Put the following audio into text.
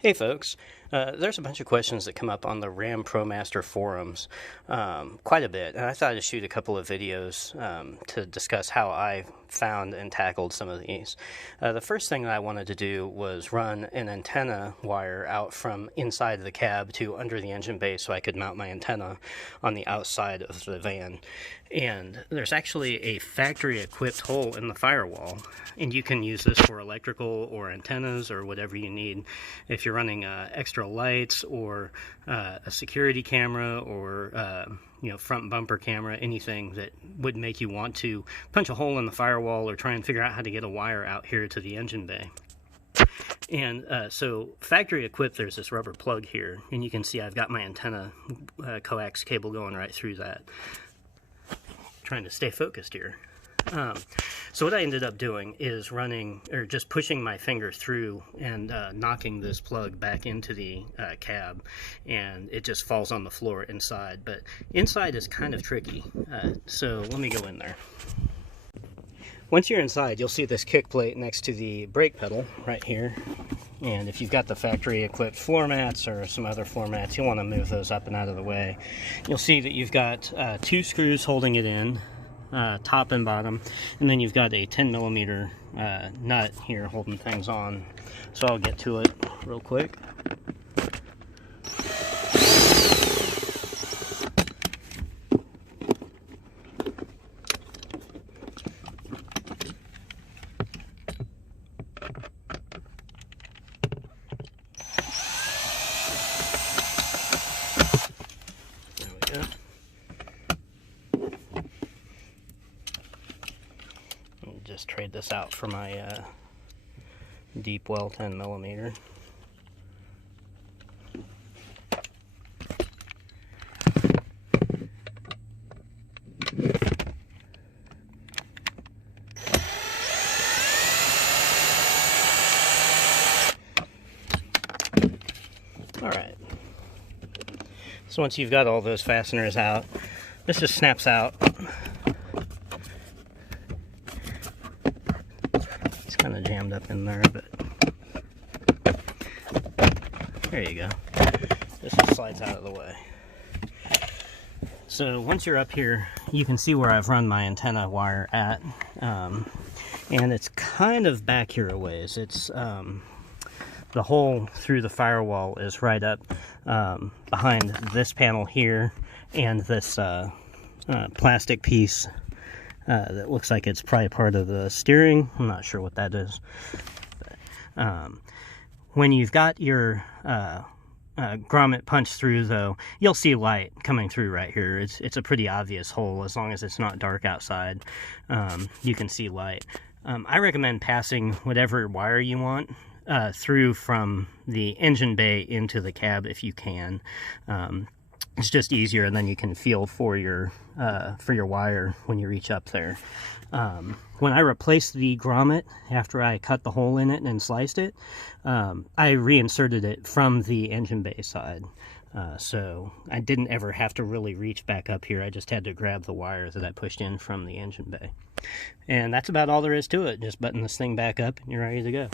Hey folks, there's a bunch of questions that come up on the Ram ProMaster forums, quite a bit, and I thought I'd shoot a couple of videos to discuss how I found and tackled some of these. The first thing that I wanted to do was run an antenna wire out from inside the cab to under the engine bay so I could mount my antenna on the outside of the van. And there's actually a factory equipped hole in the firewall, and you can use this for electrical or antennas or whatever you need. If you're running extra lights or a security camera or front bumper camera, anything that would make you want to punch a hole in the firewall or try and figure out how to get a wire out here to the engine bay. And so factory equipped, there's this rubber plug here, and you can see I've got my antenna coax cable going right through that. Trying to stay focused here. So what I ended up doing is just pushing my finger through and knocking this plug back into the cab, and it just falls on the floor inside. But inside is kind of tricky, so let me go in there. Once you're inside, you'll see this kick plate next to the brake pedal right here. And if you've got the factory equipped floor mats or some other floor mats, you'll want to move those up and out of the way. You'll see that you've got two screws holding it in, top and bottom, and then you've got a 10mm nut here holding things on. So I'll get to it real quick. Just trade this out for my deep well 10mm. Alright, so once you've got all those fasteners out, this just snaps out. Kind of jammed up in there, but there you go. This just slides out of the way. So once you're up here, you can see where I've run my antenna wire at, and it's kind of back here a ways. It's the hole through the firewall is right up behind this panel here, and this plastic piece that looks like it's probably part of the steering. I'm not sure what that is. But, when you've got your grommet punched through, though, you'll see light coming through right here. It's a pretty obvious hole. As long as it's not dark outside, you can see light. I recommend passing whatever wire you want through from the engine bay into the cab if you can. It's just easier, and then you can feel for your wire when you reach up there. When I replaced the grommet after I cut the hole in it and sliced it, I reinserted it from the engine bay side. So I didn't ever have to really reach back up here. I just had to grab the wire that I pushed in from the engine bay. And that's about all there is to it. Just button this thing back up and you're ready to go.